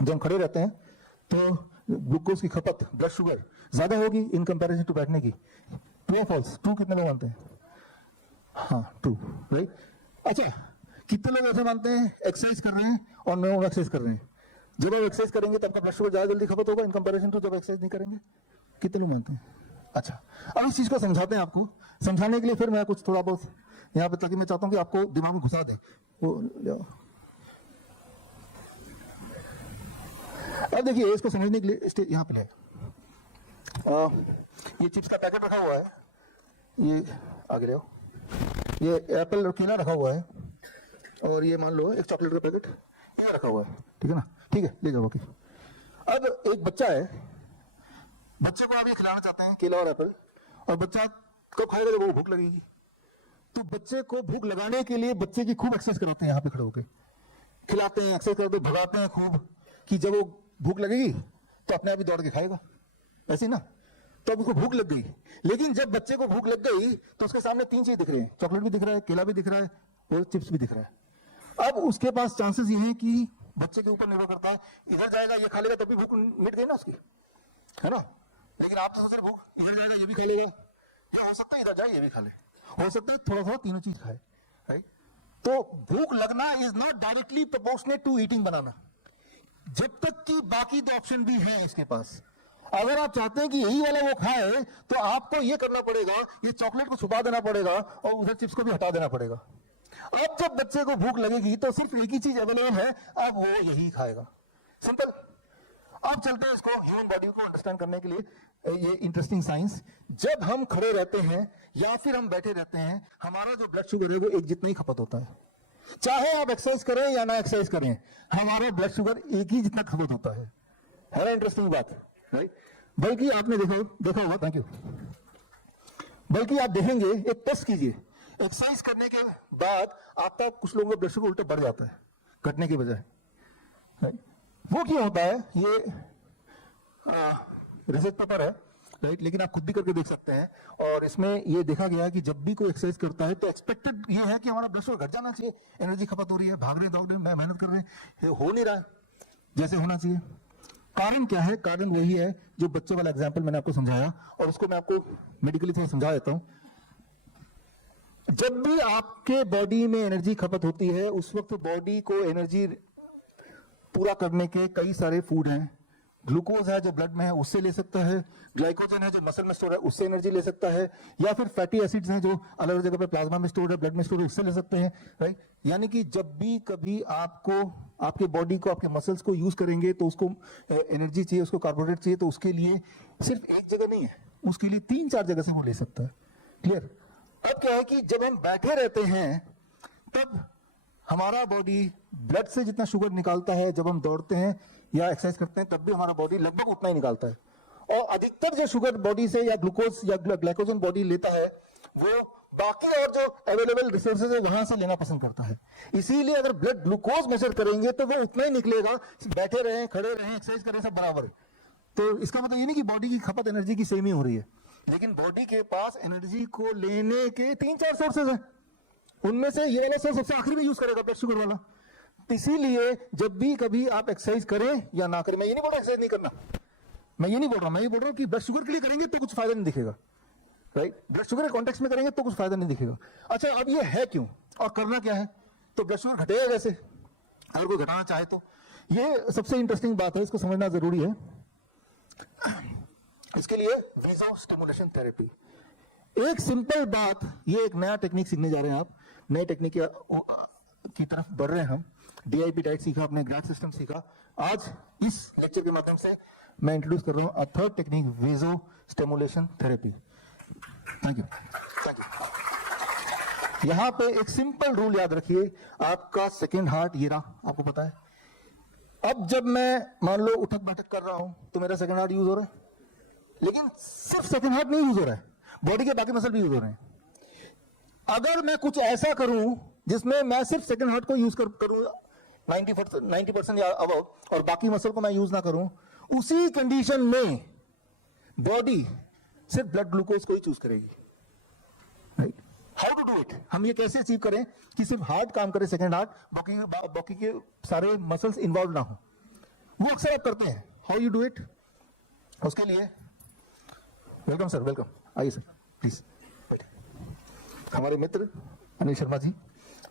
जब हम खड़े रहते हैं तो ग्लूकोज की खपत, ब्लड शुगर ज्यादा होगी इन कंपैरिजन टू बैठने की। ट्रू या फॉल्स? ट्रू कितने लोग मानते हैं? हाँ, ट्रू, राइट। अच्छा, कितने लोग ऐसे मानते हैं एक्सरसाइज कर रहे हैं और नो एक्सरसाइज कर रहे हैं? जब आप एक्सरसाइज करेंगे तब आपका ब्लड शुगर ज्यादा जल्दी खपत होगा इन कंपैरिजन टू जब एक्सरसाइज नहीं करेंगे। कितने लोग मानते हैं? अच्छा, अब इस चीज को समझाते हैं आपको। समझाने के लिए फिर मैं कुछ थोड़ा बहुत यहाँ पे, ताकि मैं चाहता हूँ कि आपको दिमाग में घुसा दे वो। अब देखिए, इसको समझने के लिए यहाँ पे है, ये चिप्स का पैकेट रखा हुआ है, ये आगे ले आओ, ये एप्पल और केला रखा हुआ है, और ये मान लो एक चॉकलेट का पैकेट यहाँ रखा हुआ है, ठीक है ना? ठीक है, ले जाओ बाकी। अब एक बच्चा है, बच्चे को आप ये खिलाना चाहते हैं केला और एप्पल, और बच्चा कब खाएगा जब वो भूख लगेगी। तो बच्चे को भूख लगाने के लिए बच्चे की खूब एक्सरसाइज कराते हैं, यहाँ पे खड़े होकर खिलाते हैं, एक्सरसाइज करते, भगाते हैं खूब, कि जब वो भूख लगेगी तो अपने आप ही दौड़ के खाएगा, ऐसे ना? तो अब उसको भूख लग गई, लेकिन जब बच्चे को भूख लग गई तो उसके सामने तीन चीज दिख रही है, चॉकलेट भी दिख रहा है, केला भी दिख रहा है, और चिप्स भी दिख रहा है। अब उसके पास चांसेस ये हैं कि बच्चे के ऊपर निर्भर करता है, इधर जाएगा ये खा लेगा तब भी भूख मिट गई ना उसकी, है ना? लेकिन आप तो सोच रहे भूख इधर जाएगा ये भी खा लेगा, या हो सकता है इधर जाए ये भी खा ले, हो सकता है थोड़ा थोड़ा तीनों चीज खाए, राइट? तो भूख लगना is not directly proportionate to eating banana, जब तक कि बाकी दो ऑप्शन भी है इसके पास। अगर आप चाहते हैं कि यही वाला वो खाए तो आपको ये करना पड़ेगा, ये चॉकलेट को छुपा देना पड़ेगा और उधर चिप्स को भी हटा देना पड़ेगा। अब जब बच्चे को भूख लगेगी तो सिर्फ एक ही चीज अवेलेबल है, अब वो यही खाएगा, सिंपल। अब चलते हैं इसको ह्यूमन बॉडी को अंडरस्टैंड करने के लिए, ये इंटरेस्टिंग साइंस। जब हम खड़े रहते हैं या फिर हम बैठे रहते हैं, हमारा जो ब्लड शुगर है वो एक जितना ही खपत होता है, चाहे आप एक्सरसाइज करें या ना एक्सरसाइज करें, हमारा ब्लड शुगर एक ही जितना खपत होता है ना? इंटरेस्टिंग बात, राइट? बल्कि आपने देखा होगा, थैंक यू, बल्कि आप देखेंगे, एक टेस्ट कीजिए, एक्सरसाइज करने के बाद आपका कुछ लोगों का ब्लड शुगर उल्टा बढ़ जाता है घटने के बजाय, वो क्यों होता है? ये रिसर्च पेपर है, राइट? लेकिन आप खुद भी करके देख सकते हैं, और इसमें ये देखा गया है कि जब भी कोई एक्सरसाइज करता है तो एक्सपेक्टेड ये है कि हमारा ब्लड शुगर घट जाना चाहिए, एनर्जी खपत हो रही है, भाग रहे दौड़ रहे, मेहनत कर रहे हैं, हो नहीं रहा है जैसे होना चाहिए। कारण क्या है? कारण वही है जो बच्चे वाला एग्जाम्पल मैंने आपको समझाया, और उसको मैं आपको मेडिकली थोड़ा समझा देता हूं। जब भी आपके बॉडी में एनर्जी खपत होती है, उस वक्त बॉडी को एनर्जी पूरा करने के कई सारे फूड हैं। ग्लूकोज है जो ब्लड में है, उससे ले सकता है, ग्लाइकोजन है जो मसल में स्टोर है, उससे एनर्जी ले सकता है, या फिर फैटी एसिड्स हैं जो अलग अलग जगह पे प्लाज्मा में स्टोर है, ब्लड में स्टोर है, उससे ले सकते हैं, राइट? यानी कि जब भी कभी आपको आपके बॉडी को, आपके मसल्स को यूज करेंगे तो उसको एनर्जी चाहिए, उसको कार्बोहाइड्रेट चाहिए, तो उसके लिए सिर्फ एक जगह नहीं है, उसके लिए 3-4 जगह से वो ले सकता है। क्लियर? अब क्या है कि जब हम बैठे रहते हैं तब हमारा बॉडी ब्लड से जितना शुगर निकालता है, जब हम दौड़ते हैं या एक्सरसाइज करते हैं तब भी हमारा बॉडी लगभग उतना ही निकालता है, और अधिकतर जो शुगर बॉडी से या ग्लूकोज या ग्लाइकोजन बॉडी लेता है वो बाकी और जो अवेलेबल रिसोर्सेज है वहां से लेना पसंद करता है। इसीलिए अगर ब्लड ग्लूकोज मेजर करेंगे तो वो उतना ही निकलेगा, बैठे रहें, खड़े रहें, एक्सरसाइज करें, सब बराबर है। तो इसका मतलब ये नहीं कि बॉडी की खपत एनर्जी की सेम ही हो रही है, लेकिन बॉडी के पास एनर्जी को लेने के 3-4 सोर्सेज हैं, उनमें से ये वाला सोर्स सबसे आखिरी में यूज करेगा, ब्लड शुगर वाला। इसीलिए जब भी कभी आप एक्सरसाइज करें या ना करें, मैं ये नहीं बोल रहा एक्सरसाइज नहीं करना, मैं ये नहीं बोल रहा, मैं ये बोल रहा हूं कि ब्लड शुगर के लिए करेंगे तो कुछ फायदा नहीं दिखेगा, राइट? ब्लड शुगर के कॉन्टेक्स्ट में करेंगे तो कुछ फायदा नहीं दिखेगा। अच्छा, अब ये है क्यों और करना क्या है? तो ब्लड शुगर घटेगा कैसे अगर कोई घटाना चाहे तो? ये सबसे इंटरेस्टिंग बात है, इसको समझना जरूरी है। इसके लिए वीजो स्टिमुलेशन थेरेपी, एक सिंपल बात, ये एक नया टेक्निक सीखने जा रहे हैं आप, नए टेक्निक की तरफ बढ़ रहे हैं हम। DIP डाइट सीखा आपने, ग्रैड सिस्टम सीखा, आज इस लेक्चर के माध्यम से मैं इंट्रोड्यूस कर रहा हूं third technique, Visio stimulation therapy. Thank you, thank you. यहां पे एक सिंपल रूल याद रखिए, आपका सेकेंड हार्ट ये रहा, आपको पता है। अब जब मैं मान लो उठक बैठक कर रहा हूं तो मेरा सेकेंड हार्ट यूज हो रहा है, लेकिन सिर्फ सेकेंड हार्ट नहीं यूज हो रहा है, बॉडी के बाकी मसल भी यूज हो रहे हैं। अगर मैं कुछ ऐसा करूं जिसमें मैं सिर्फ सेकेंड हार्ट को यूज करूं 90% या अबव, और बाकी मसल को मैं यूज ना करूं, उसी कंडीशन में बॉडी सिर्फ ब्लड ग्लूकोज को ही चूज करेगी, right? How to do it? हम ये कैसे अचीव करें कि सिर्फ हार्ट काम करे, सेकेंड हार्ट, बाकी के सारे मसल्स इन्वॉल्व ना हो? वो अक्सर आप करते हैं। How you do it? उसके लिए वेलकम सर, वेलकम, आइए सर प्लीज। हमारे मित्र अनिल शर्मा जी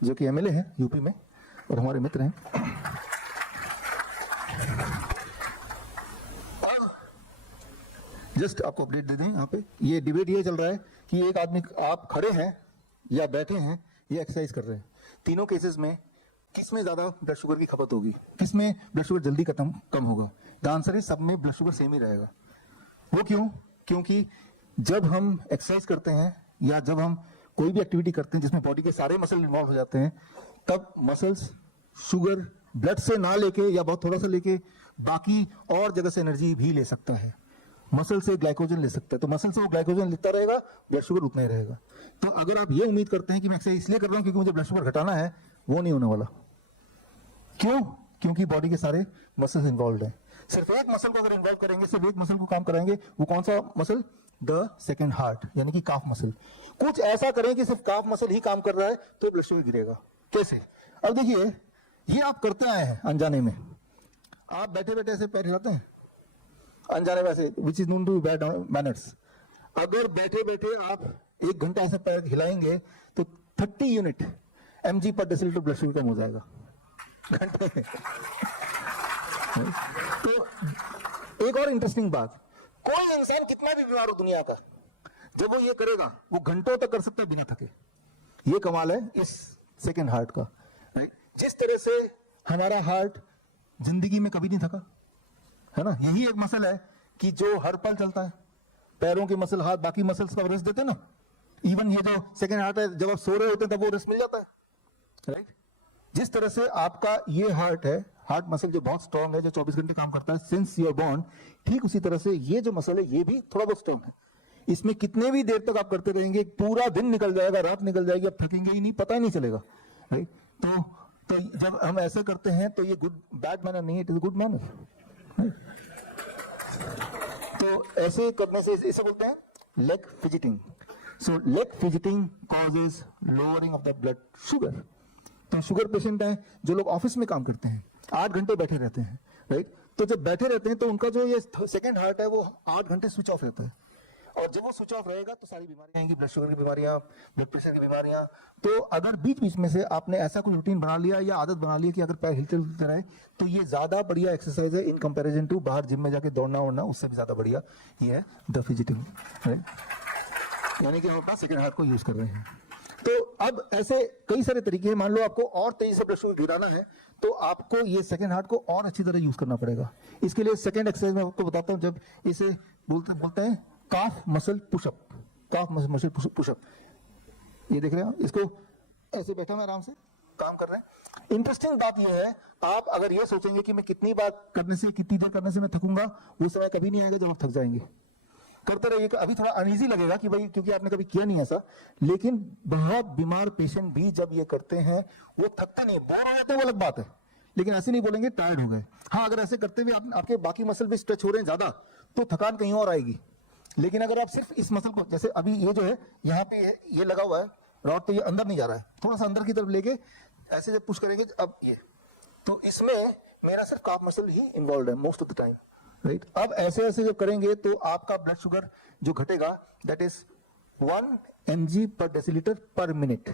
जो कि एमएलए हैं यूपी में और हमारे मित्र हैं। जस्ट आपको अपडेट दे दें, यहाँ पे ये डिबेट ये चल रहा है कि एक आदमी, आप खड़े हैं या बैठे हैं, ये एक्सरसाइज कर रहे हैं, तीनों केसेस में किस में ज्यादा ब्लड शुगर की खपत होगी, किस में ब्लड शुगर जल्दी कम होगा? द आंसर है सब में ब्लड शुगर सेम ही रहेगा। वो क्यों? क्योंकि जब हम एक्सरसाइज करते हैं या जब हम कोई भी एक्टिविटी करते हैं जिसमें बॉडी के सारे मसल इन्वॉल्व हो जाते हैं, तब मसल्स शुगर ब्लड से ना लेके या बहुत थोड़ा सा लेके बाकी और जगह से एनर्जी भी ले सकता है। मसल से ग्लाइकोजन ले सकता है, तो मसल से वो ग्लाइकोजन लेता रहेगा, ब्लड शुगर उतना ही रहेगा। तो अगर आप ये उम्मीद करते हैं कि मैं एक्सरसाइज इसलिए कर रहा हूं क्योंकि मुझे ब्लड शुगर घटाना है, वो नहीं होने वाला। क्यों? क्योंकि बॉडी के सारे मसल्स इन्वॉल्व हैं। सिर्फ एक मसल को अगर इन्वॉल्व करेंगे, सिर्फ एक मसल को काम कराएंगे, वो कौन सा मसल? द सेकंड हार्ट, यानी कि काफ मसल। कुछ ऐसा करें कि सिर्फ काफ मसल ही काम कर रहा है तो ब्लड शुगर गिरेगा। कैसे? अब देखिए, ये आप करते आए हैं अनजाने में। आप बैठे बैठे ऐसे पैर हिलाते हैं अनजाने वैसे, which is known to bad manners. अगर बैठे बैठे आप 1 घंटा ऐसे पैर हिलाएंगे तो 30 यूनिट mg पर डेसिलिटर ब्लड शुगर कम हो जाएगा घंटे में। तो एक और इंटरेस्टिंग बात, कोई इंसान कितना भी बीमार हो दुनिया का, जब वो ये करेगा वो घंटों तक कर सकता है बिना थके। ये कमाल है इस सेकंड हार्ट का, राइट? जिस तरह से हमारा हार्ट जिंदगी में कभी नहीं थका, है ना? यही एक मसल है कि जो हर पल चलता है। पैरों के मसल, हाथ, बाकी मसल्स का रेस्ट देते हैं ना। इवन ये जो सेकंड हार्ट है, जब आप सो रहे होते हैं तब वो रेस्ट मिल जाता है, राइट? जिस तरह से आपका ये हार्ट है, हार्ट मसल जो बहुत स्ट्रांग है, जो 24 घंटे काम करता है सिंस यूर बॉर्न, ठीक उसी तरह से ये जो मसल है ये भी थोड़ा बहुत स्ट्रांग है। इसमें कितने भी देर तक आप करते रहेंगे, पूरा दिन निकल जाएगा, रात निकल जाएगी, आप थकेंगे ही नहीं, पता ही नहीं चलेगा, राइट? तो जब हम ऐसा करते हैं तो ये बैड मैनर नहीं है, इट इज गुड मैनर। तो ऐसे करने से इसे बोलते हैं leg fidgeting. So leg fidgeting causes lowering of the blood sugar. तो शुगर पेशेंट हैं जो लोग ऑफिस में काम करते हैं, 8 घंटे बैठे रहते हैं, राइट? तो जब बैठे रहते हैं तो उनका जो ये सेकंड हार्ट है वो 8 घंटे स्विच ऑफ रहता है, और जब वो स्विच ऑफ रहेगा तो सारी बीमारियां आएंगी, ब्लड शुगर की बीमारियां, ब्लड प्रेशर की बीमारियां। तो अगर बीच बीच में से आपने ऐसा कोई रूटीन बना लिया या आदत बना ली कि अगर पैर हिलते हिलते रहे, तो ये ज्यादा बढ़िया एक्सरसाइज है इन कंपैरिजन टू बाहर जिम में जाके दौड़ना उड़ना, उससे भी ज्यादा बढ़िया ये है द फिजिटिंग, यानी कि हम अपना सेकंड हार्ट को यूज कर रहे हैं। तो अब ऐसे कई सारे तरीके हैं। मान लो आपको और तेजी से ब्लड शुगर गिराना है तो आपको ये सेकंड हार्ट को और अच्छी तरह यूज करना पड़ेगा। इसके लिए सेकंड एक्सरसाइज मैं आपको बताता हूं, जब इसे बोलते हैं calf muscle pushup. Calf muscle pushup, ये देख रहे हैं, इसको ऐसे बैठा मैं आराम से काम कर रहे हैं। इंटरेस्टिंग बात यह है, आप अगर ये सोचेंगे कि मैं कितनी बार करने से, कितनी देर करने से मैं थकूंगा, वो समय कभी नहीं आएगा जब आप थक जाएंगे। करते रहिए। अभी थोड़ा अनईजी लगेगा कि भाई क्योंकि आपने कभी किया नहीं ऐसा, लेकिन बहुत बीमार पेशेंट भी जब ये करते हैं वो थकते नहीं, बोर हो जाते हैं, वो अलग बात है, लेकिन ऐसे नहीं बोलेंगे टायर्ड हो गए। हाँ, अगर ऐसे करते हुए आपके बाकी मसल भी स्ट्रेच हो रहे हैं ज्यादा, तो थकान कहीं और आएगी। लेकिन अगर आप सिर्फ इस मसल को, जैसे अभी ये जो है यहाँ पे ये लगा हुआ है रॉड, तो ये अंदर नहीं जा रहा है, थोड़ा सा अंदर की तरफ लेके ऐसे जब पुश करेंगे, अब ये, तो इसमें मेरा सिर्फ काफ मसल ही इन्वॉल्व है most of the time, right? अब ऐसे ऐसे जब करेंगे तो आपका ब्लड शुगर जो घटेगा दैट इज 1 mg पर डेसिलीटर पर मिनट।